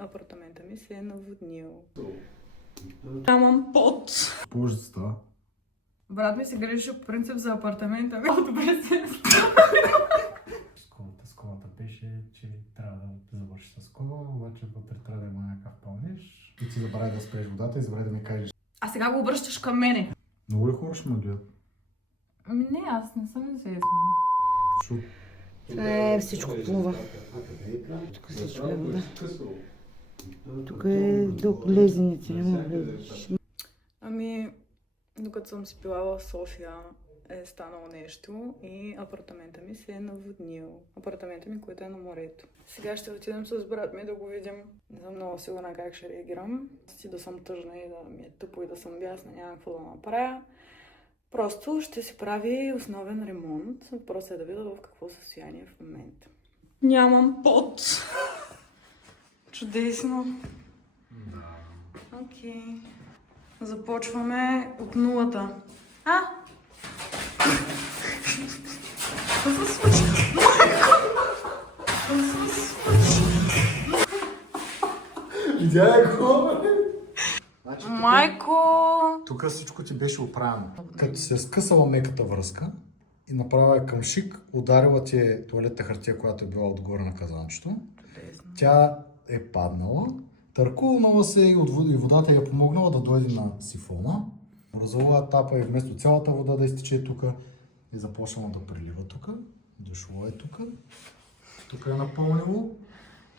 Апартамента ми се е наводнил. Нямам пот. Божеста. Брат ми се грижеше по принцип за апартамента ми. Добре се. Сколата беше, че трябва да завърши с кола, обаче вътре трябва да има някакъв пълнеж. И ти забравя да спреш водата и забравя да ми кажеш. А сега го обръщаш към мене. Много ли хора ще ме гледат? Ами не, аз не съм известна. Защото Всичко плува. Тук всичко е вода. Тук е до лезените, не мога да влезеш. Ами, докато съм си била в София, е станало нещо и апартамента ми се е наводнил. Апартамента ми, който е на морето. Сега ще отидем с брат ми да го видим. Не съм много сигурна как ще реагирам. Си да съм тъжна и да ми е тъпо и да съм бясна, няма какво да направя. Просто ще си прави основен ремонт. Въпросът е да видя в какво състояние в момента. Нямам пот. Чудесно. Окей. Започваме от нулата. Какво се случи? Видя го! Майко! Тук всичко ти беше оправено. Като се е скъсала меката връзка и направила към шик, ударила ти е тоалетна хартия, която е била отгоре на казанчето. Тя е паднала, търкулнала се и водата я помогнала да дойде на сифона. Разлила тапа и вместо цялата вода да изтече тук, е започнала да прилива тук. Дошло е тук. Тук е напълнило.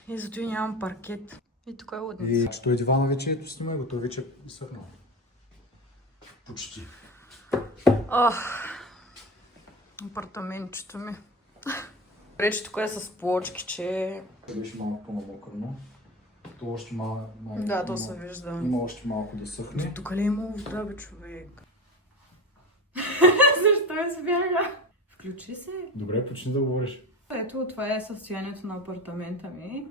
И зато и нямам паркет. И тук е И лудница. че той дивана вече ето снимай го, той вече е съхнал. Почти. Апартаментчето ми. Рече тук е с плочки, че... Това беше малко по-намокрено. То още малко... Да, то се вижда. Има още малко да съхне. Тук ли е имало вода, бе, човек? Защо я сбяга? Включи се. Добре, почни да говориш. Ето, това е състоянието на апартамента ми.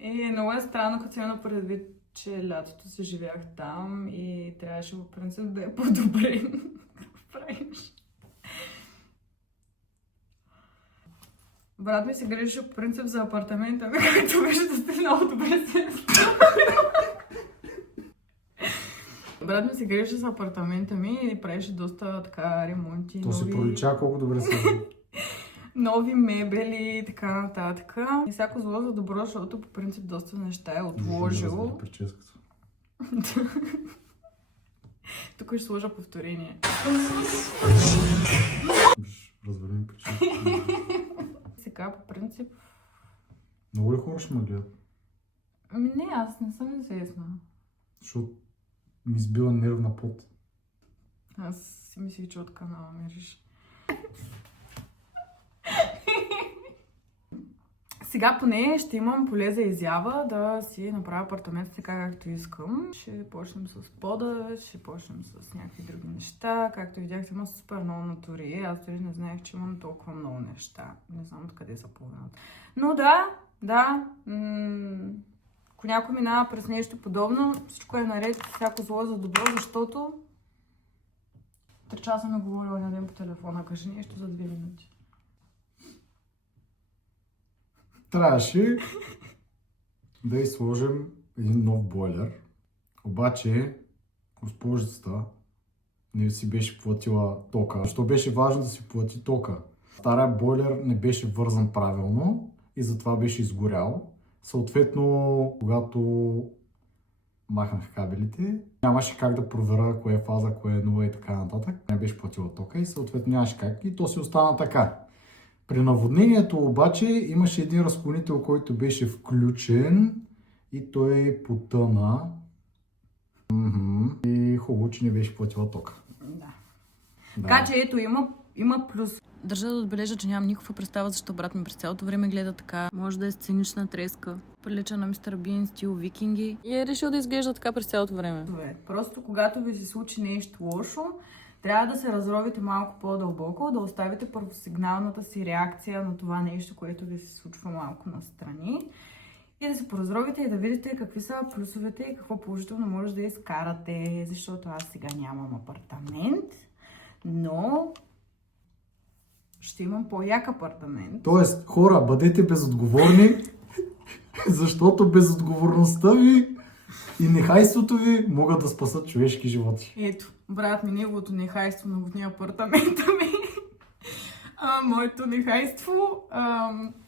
И много е странно, като си имам предвид, че лятото си живях там и трябваше по принцип да е подобрен. Какво правиш? Брат ми се грижеше по принцип за апартамента ми, както беше да сте много добре се. Брат ми се грижеше за апартамента ми и правеше доста така ремонти. То се пролича колко добре се Нови мебели и така нататък. И всяко зло за добро, защото по принцип доста неща е отложил. Прическата. Тук ще сложа повторение. Развалим прическата. Сега по принцип... Много ли хора ще ме гледат? Ами не, аз не съм известна. Защото ми избила нервна пот. Аз си мислих, че от канала мириш. Сега поне ще имам поле за изява да си направя апартамента така както искам. Ще почнем с пода, ще почнем с някакви други неща. Както видяхте, има супер много натури. Аз дори не знаех, че имам толкова много неща. Не знам откъде са половината. Но да. Ако някой минава през нещо подобно, всичко е наред, всяко зло за добро, защото 3 часа ме говорила на ден по телефона. Кажи нещо за 2 минути. Трябваше да изсложим един нов бойлер. Обаче госпожицата не си беше платила тока. Защо беше важно да си плати тока? Стария бойлер не беше вързан правилно и затова беше изгорял. Съответно, когато махнах кабелите, нямаше как да проверя кое е фаза, кое е нула и така нататък. Не беше платила тока и съответно нямаше как. И то си остана така. При наводнението обаче имаше един разклонител, който беше включен и той потъна. И хубаво, че не беше платила тока. Да. Така че ето има плюс. Държа да отбележа, че нямам никаква представа защо брат ми през цялото време гледа така. Може да е сценична треска. Прилича на мистер Бин, стил викинги. И е решил да изглежда така през цялото време. Просто когато ви се случи нещо лошо, трябва да се разровите малко по-дълбоко, да оставите първосигналната си реакция на това нещо, което ви се случва малко настрани. И да се поразровите и да видите какви са плюсовете и какво положително може да изкарате. Защото аз сега нямам апартамент, но ще имам по-як апартамент. Тоест, хора, бъдете безотговорни. Защото безотговорността ви и нехайството ви могат да спасат човешки животи. Ето, брат ми, неговото нехайство наводни апартамента ми. Моето нехайство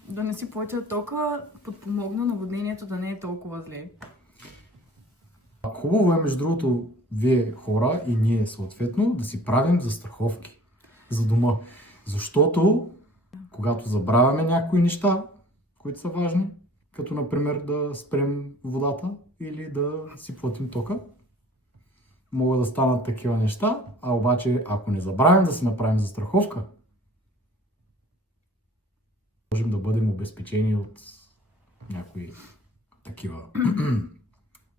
да не си платя тока подпомогна наводнението да не е толкова зле. Хубаво е, между другото, вие хора и ние съответно да си правим застраховки за дома. Защото, когато забравяме някои неща, които са важни, като например да спрем водата или да си платим тока, могат да станат такива неща, а обаче ако не забравим да си направим застраховка, можем да бъдем обезпечени от някои такива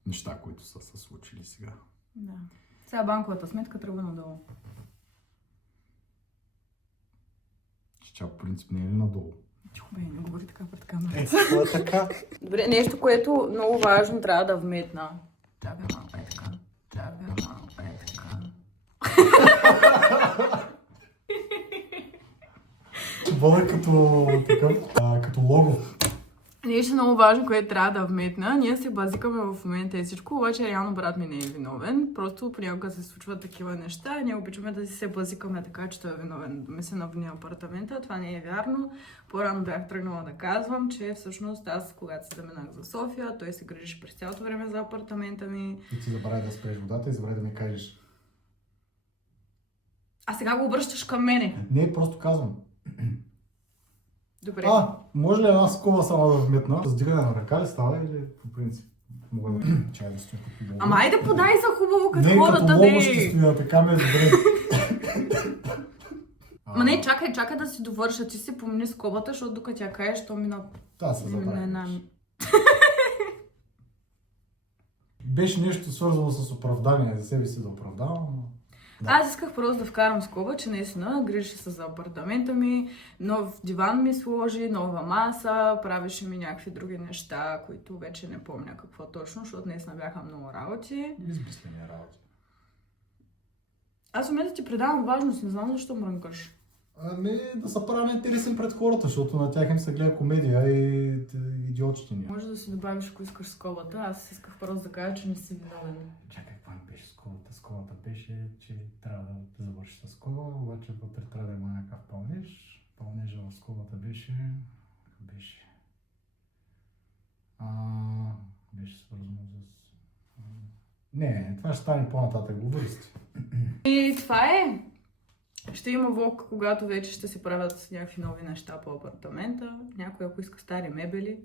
неща, които са се случили сега. Да. Сега банковата сметка тръгва надолу. Тя по принцип не е надолу. Тихо бе, не говори така пред камерата. Това е така. Добре, нещо, което много важно трябва да вметна. Чакай малко е така. Бъде като лого. Нещо много важно, което трябва да вметна. Ние се базикаме в момента и всичко, обаче реално брат ми не е виновен. Просто понякога се случват такива неща. Ние обичаме да си се базикаме така, че той е виновен. Да ми се наводни апартамента. Това не е вярно. По-рано бях тръгнала да казвам, че всъщност аз, когато се заминах за София, той се грижиш през цялото време за апартамента ми. И ти забравя да спреш водата и забравя да ми кажеш. А сега го обръщаш към мене. Не, просто казвам. Добре. Може ли една скоба само да вметна? С дигане на ръка ли става или по принцип? Мога да чай да стоя като лого. Ама айде подай за хубаво като не, хората, като да лого ще стоя, така ме е добре. Ма не, чакай да си довърша. Ти си помни скобата, защото докато я кажеш, то мина... Да, се забравя. една... Беше нещо свързано с оправдание за себе си да оправдавам, но... Да. Аз исках просто да вкарам скоба, че наистина грижи се за апартамента ми, нов диван ми сложи, нова маса, правеше ми някакви други неща, които вече не помня какво точно, защото наистина бяха много работи. Измислени работи. Аз умея да ти предавам важност, не знам защо мрънкаш. Ами да се правим интересен пред хората, защото на тях им се гледа комедия и идиотщини. Може да си добавиш, ако искаш скобата, аз исках просто да кажа, че не си виновен. Чакай, какво ми беше скобата? Скобата беше, че трябва да завърши с скоба, обаче вътре трябва да има някакъв пълнеж. Пълнежа в скобата беше... Беше свързано с... Не, това ще стане по-нататък, говори сте. И това е. Ще има влог, когато вече ще се правят някакви нови неща по апартамента. Някой, ако иска стари мебели.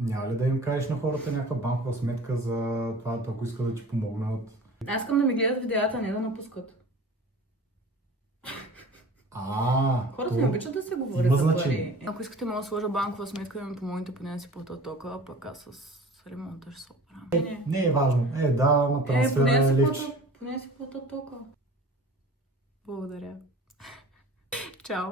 Няма ли да им кажеш на хората някаква банкова сметка за това, ако иска да ти помогнат? Аз искам да ми гледат видеята, не да напускат. Хората не обичат да се говори за пари. Ако искате, мога да сложа банкова сметка и да ми помогнете поне да си плата тока, а пък аз с ремонта ще се оправя. Не е важно. Да, на трансфера левче. Поне си плата тока. Благодаря. Чао.